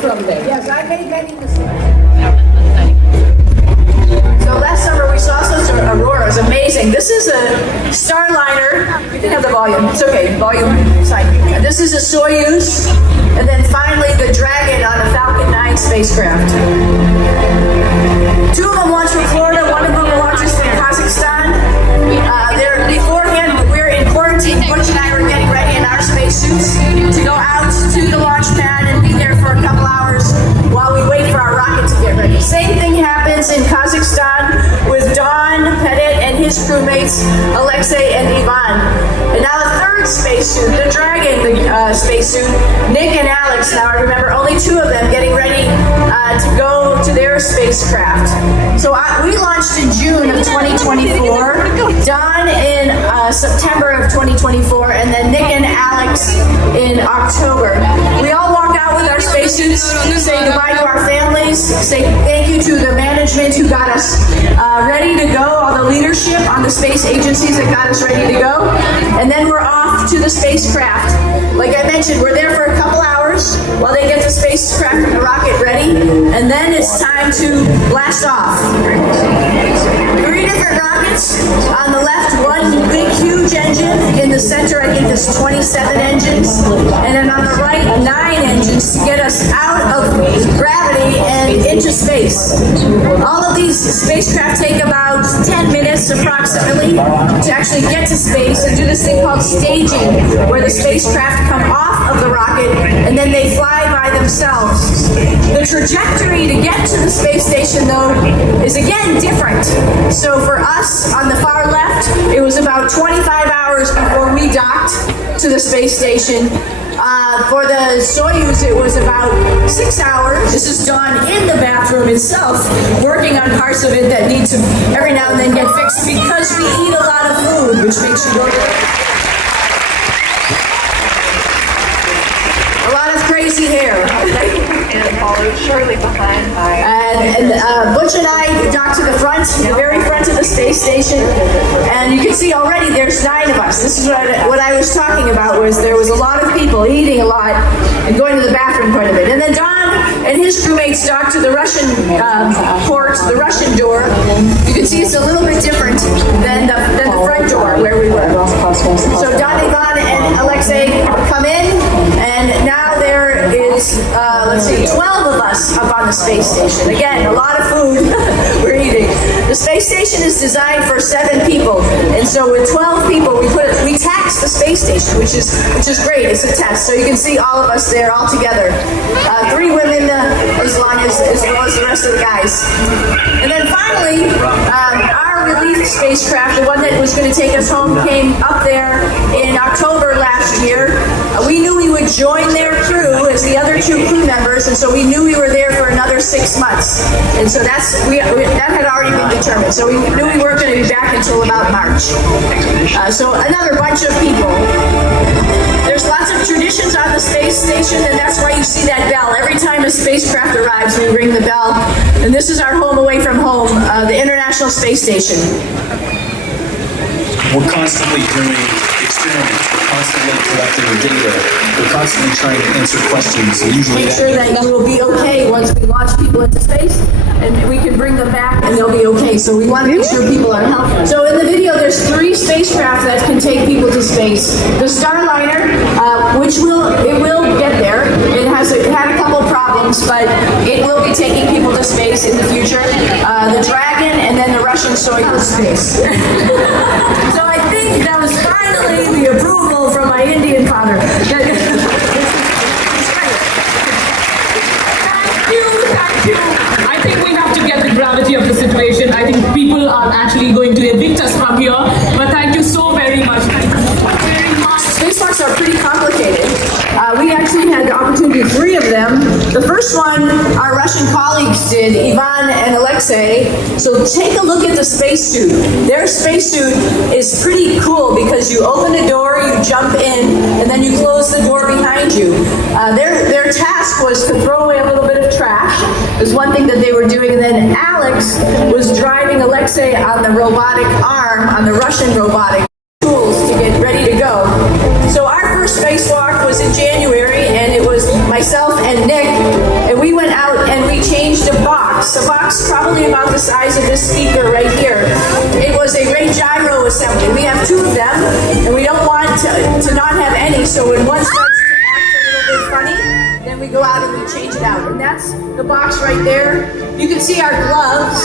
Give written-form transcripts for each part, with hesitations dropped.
From there. Yes, I made many mistakes. So last summer we saw such an aurora. It was amazing. This is a Starliner. We didn't have the volume. It's okay. Volume side. This is a Soyuz. And then finally the Dragon on a Falcon 9 spacecraft. Two of them launched from Florida. One of them launches from Kazakhstan. Beforehand, we're in quarantine. Butch and I were getting ready in our spacesuits to go out to the launch pad and be there for a couple hours while we wait for our rocket to get ready. Same thing happens in Kazakhstan with Don Pettit and his crewmates, Alexei and Ivan. And now the third spacesuit, the Dragon spacesuit, Nick and Alex, now I remember only two of them getting ready to go to their spacecraft. So we launched in June of 2024, Don in September of 2024, and then Nick and Alex in October. We all walk out with our spacesuits, say goodbye to our families, say thank you to the management who got us ready to go, all the leadership on the space agencies that got us ready to go, and then we're off to the spacecraft. Like I mentioned, we're there for a couple hours while they get the spacecraft and the rocket ready, and then it's time to blast off. 3 different rockets. On the left, one big, huge engine. In the center, I think there's 27 engines. And then on the right, 9 engines to get us out of gravity and into space. All of these spacecraft take about 10 minutes approximately to actually get to space and do this thing called staging, where the spacecraft come off of the rocket and then they fly by themselves. The trajectory to get to the space station, though, is again different. So for us, on the far left, it was about 25 hours before we docked to the space station. For the Soyuz, it was about 6 hours. This is Dawn in the bathroom itself, working on parts of it that need to every now and then get fixed because we eat a lot of food, which makes you go a lot of crazy hair. And followed shortly behind by... And Butch and I docked to the front, the very front of the space station, and you can see already there's 9 of us. This is what I was talking about, was there was a lot of people eating a lot and going to the bathroom quite a bit. And then Don and his crewmates docked to the Russian port, the Russian door. You can see it's a little bit different than the front door where we were. So Don, Ivan, and Alexei come in, and now there is, let's see, 12 of us up on the space station. Again, a lot of food we're eating. The space station is designed for 7 people, and so with 12 people, we tax the space station, which is great. It's a test, so you can see all of us there all together. 3 women as well as the rest of the guys. And then finally, our relief spacecraft, the one that was going to take us home, came up there in October last year. We knew we would join their crew as the other 2 crew members, and so we knew we were there for another 6 months. And so that had already been determined. So we knew we weren't going to be back until about March. So another bunch of people. There's lots of traditions on the space station, and that's why you see that bell. Every time a spacecraft arrives, we ring the bell. And this is our home away from home, the International Space Station. We're constantly doing experiments. We're constantly collecting data. We're constantly trying to answer questions. And usually make sure that you will be okay once we launch people into space, and we can bring them back and they'll be okay. So we want to make sure people are healthy. So in the video, there's 3 spacecraft that can take people to space. The Starliner, which will get there. It had a couple problems, but it will be taking people to space in the future. The Dragon, and then the Russian Soyuz space. So I think that was finally the approval from my Indian father. Thank you. I think we have to get the gravity of the situation. I think people are actually going to evict us from here. But thank you so very much. Spacewalks are pretty complicated. We actually had the opportunity, 3 of them. The first one, our Russian colleagues did, Ivan and Alexei. So take a look at the spacesuit. Their spacesuit is pretty cool because you open a door, you jump in, and then you close the door behind you. Their task was to throw away a little bit of trash. Is one thing that they were doing. And then Alex was driving Alexei on the robotic arm, on the Russian robotic tools to get ready to go. So our first spacewalk was in January, and it was and Nick, and we went out and we changed a box probably about the size of this speaker right here. It was a great gyro assembly. We have two of them, and we don't want to not have any, so when one starts to act a little bit funny, then we go out and we change it out. And that's the box right there. You can see our gloves,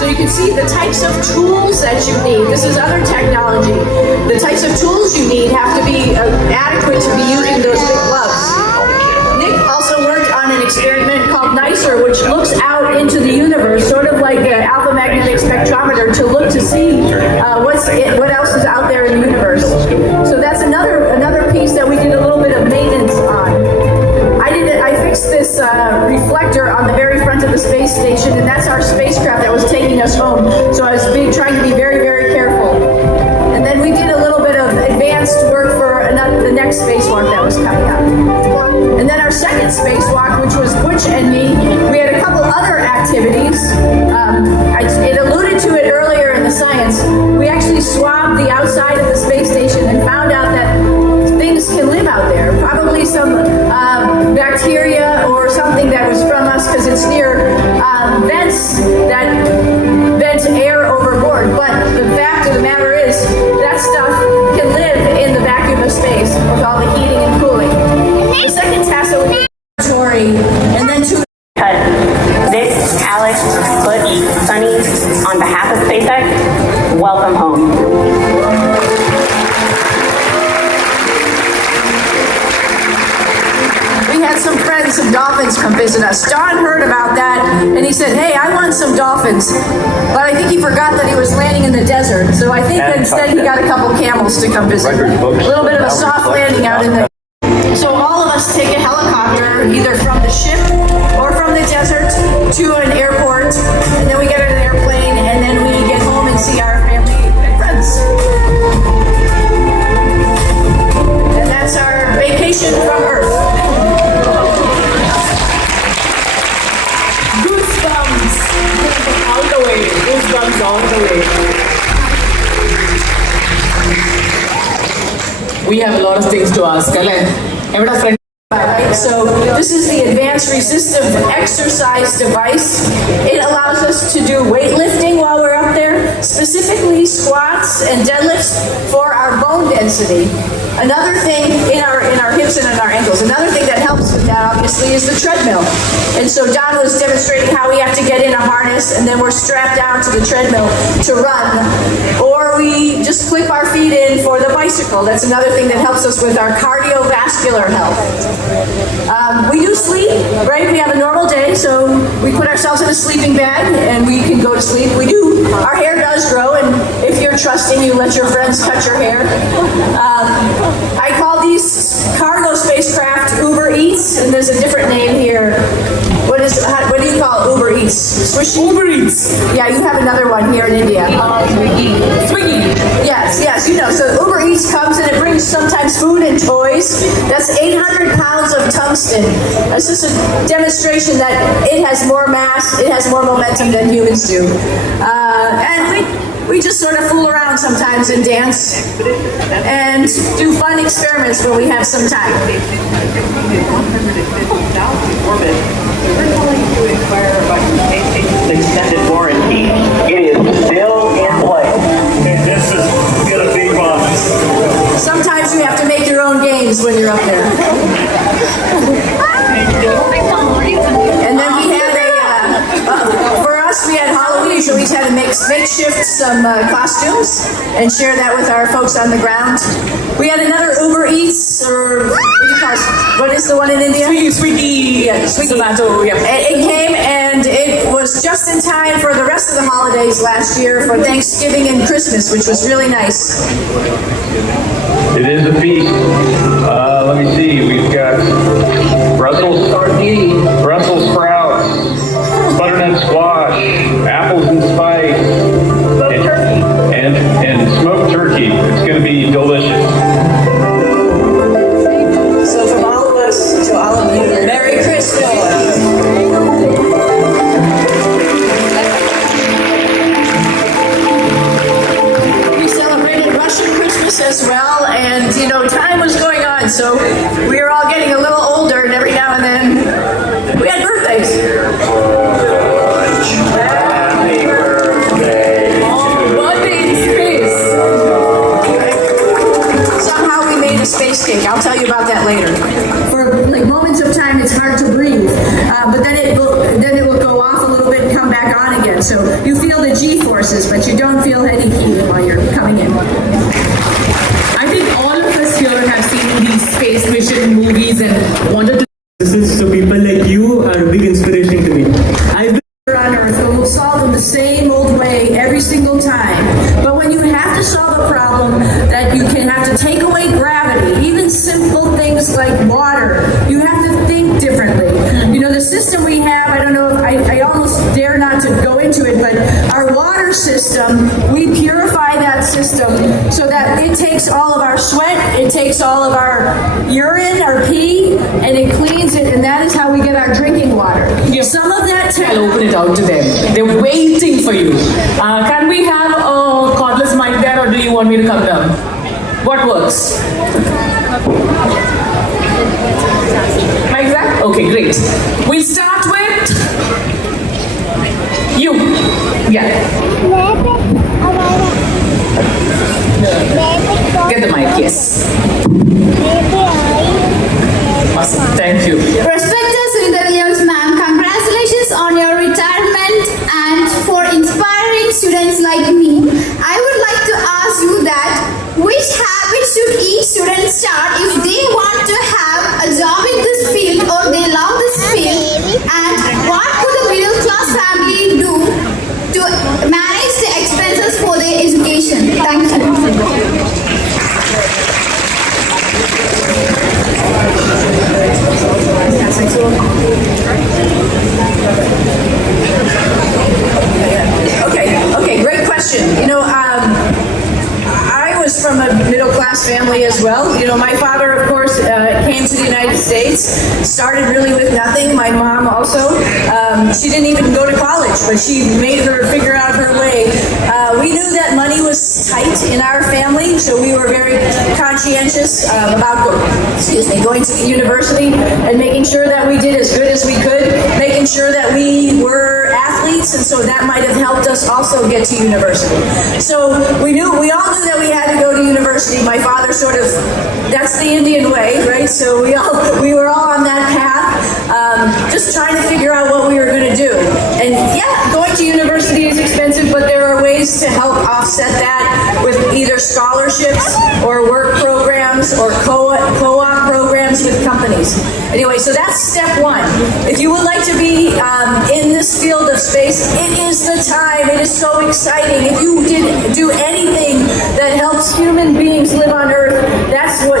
so you can see the types of tools that you need. This is other technology. The types of tools you need have to be adequate to be using those big gloves. Nick also worked on an experiment called NICER, which looks out into the universe, sort of like an alpha magnetic spectrometer, to look to see what else is out there in the universe. So that's another piece that we did a little bit of maintenance on. I fixed this reflector on the very front of the space station, and that's our spacecraft that was taking us home. So I was trying to be very, very careful. And then we did a little bit of advanced work for the next spacewalk that was coming up. And then our second spacewalk, which was Butch and me, we had a couple other activities. It alluded to it earlier in the science. We actually swabbed the outside of the space station and found out that things can live out there. Probably some bacteria or something that was from us, because it's near vents that vent air overboard. But the fact of the matter is that stuff can live in the vacuum of space with all the heating and cooling. The second task that we did was laboratory, and then two. Vic, Alex, Butch, Sunny, on behalf of SpaceX, welcome home. We had some friends, some dolphins come visit us. John heard about that, and he said, hey, I want some dolphins. But I think he forgot that he was landing in the desert, so I think instead he got a couple camels to come visit. A little bit of a soft landing out in the... So all of us take a helicopter, either from the ship or from the desert, to an airport, and then we get on an airplane, and then we get home and see our family and friends. And that's our vacation from Earth. Goosebumps all the way. Goosebumps all the way. We have a lot of things to ask. So this is the advanced resistive exercise device. It allows us to do weightlifting while we're up there, specifically squats and deadlifts for our bone density. Another thing in our hips and in our ankles, another thing that helps with that obviously is the treadmill. And so Don was demonstrating how we have to get in a harness and then we're strapped down to the treadmill to run. Or we just clip our feet in for the bicycle. That's another thing that helps us with our cardiovascular health. We do sleep, right? We have a normal day, so we put ourselves in a sleeping bag and we can go to sleep. Our hair does grow, and if you're trusting, you let your friends cut your hair. I call these cargo spacecraft Uber Eats, and there's a different name here. What do you call Uber Eats? Swishy? Uber Eats. Yeah, you have another one here in India. Swiggy. Yes, you know. So Uber Eats comes and it brings sometimes food and toys. That's 800 pounds of tungsten. That's just a demonstration that it has more mass, it has more momentum than humans do. And we just sort of fool around sometimes and dance and do fun experiments when we have some time. We're calling to inquire about the space station's extended warranty. It is still in place. This is gonna be fun. Sometimes you have to make your own games when you're up there. And then we had for us, we had Halloween, so we had to makeshift some costumes and share that with our folks on the ground. We had another Uber Eats, or what do you call it? What is the one in India? Swiggy. Yeah, Swiggy. Zomato, yeah. It came and it was just in time for the rest of the holidays last year for Thanksgiving and Christmas, which was really nice. It is a feast. Let me see. We've got Brussels sprouts, butternut squash, apples and spice, and smoked turkey. It's going to be delicious. So from all of us to all of you, Merry Christmas. We celebrated Russian Christmas as well, and time was going mistake. I'll tell you about that later. For like moments of time, it's hard to breathe, but then it will go off a little bit and come back on again. So you feel the G forces, but you don't feel any heat while you're coming in. I think all of us here have seen these space mission movies and wanted to. So people like you are a big inspiration to me. On Earth, but we'll solve them the same old way every single time. But when you have to solve a problem that you can have to take away gravity, even simple things like water, you have to think differently. You know, the system we have, I don't know, I almost dare not to go into it, but our water system, we purify that system so that it takes all of our sweat, it takes all of our urine, our pee, and it cleans it, and that is how we get our drinking water. Some of that I'll open it out to them. They're waiting for you. Can we have a cordless mic there, or do you want me to come down? What works? Like that? Okay, great. We'll start with you. Yeah. Get the mic, yes. Awesome, thank you. Respected Sunita Williams, ma'am, congratulations on your retirement and for inspiring students like me. I would like to ask you that which habits should each student start if they want to have a job in this field or they love this field, and what could a middle class family do to manage the expenses for their education? Thank you. Okay, great question. You know, I was from a middle-class family as well. You know, my father, of course, came to the United States, started really with nothing. My mom also. She didn't even go to college, but she made her figure out her way. We knew that money was tight in our family, so we were very conscientious about going to university and making sure that we did as good as we could, making sure that we were athletes, and so that might have helped us also get to university. So we all knew that we had to go to university. My father that's the Indian way, right? So we were all on that path, just trying to figure out what we were going to do. And yeah, going to university is expensive, but there are ways to help offset that with either scholarships or work programs or co-op programs with companies. Anyway, so that's step one. If you would like to be in this field of space, it is the time. It is so exciting. If you did do anything that helps human beings live on Earth,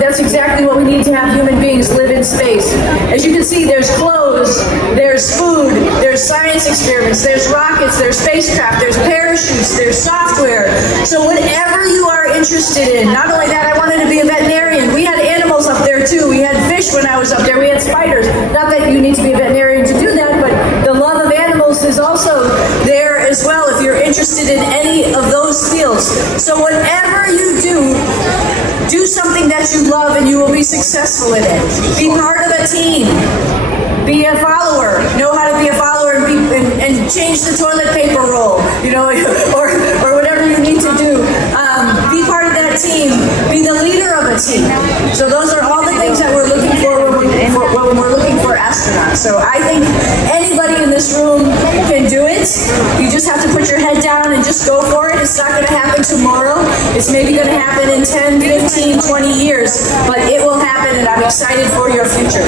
that's exactly what we need to have human beings live in space. As you can see, there's clothes, there's food, there's science experiments, there's rockets, there's spacecraft, there's parachutes, there's software. So whatever you are interested in, not only that, I wanted to be a veterinarian. We had animals up there too. We had fish when I was up there. We had spiders. Not that you need to be a veterinarian to do that, but the love of animals is also there as well if you're interested in any of those fields. So whatever you do something that you love and you will be successful in it. Be part of a team. Be a follower. Know how to be a follower and change the toilet paper roll, you know, or whatever you need to do. Be part of that team. Be the leader of a team. So those are all the things that we're looking for when we're looking for astronauts. So I think anybody in this room can do it. You just have to put your head down and just go for it. It's not going to happen tomorrow. It's maybe going to happen in 10, 15, 20 years, but it will happen, and I'm excited for your future.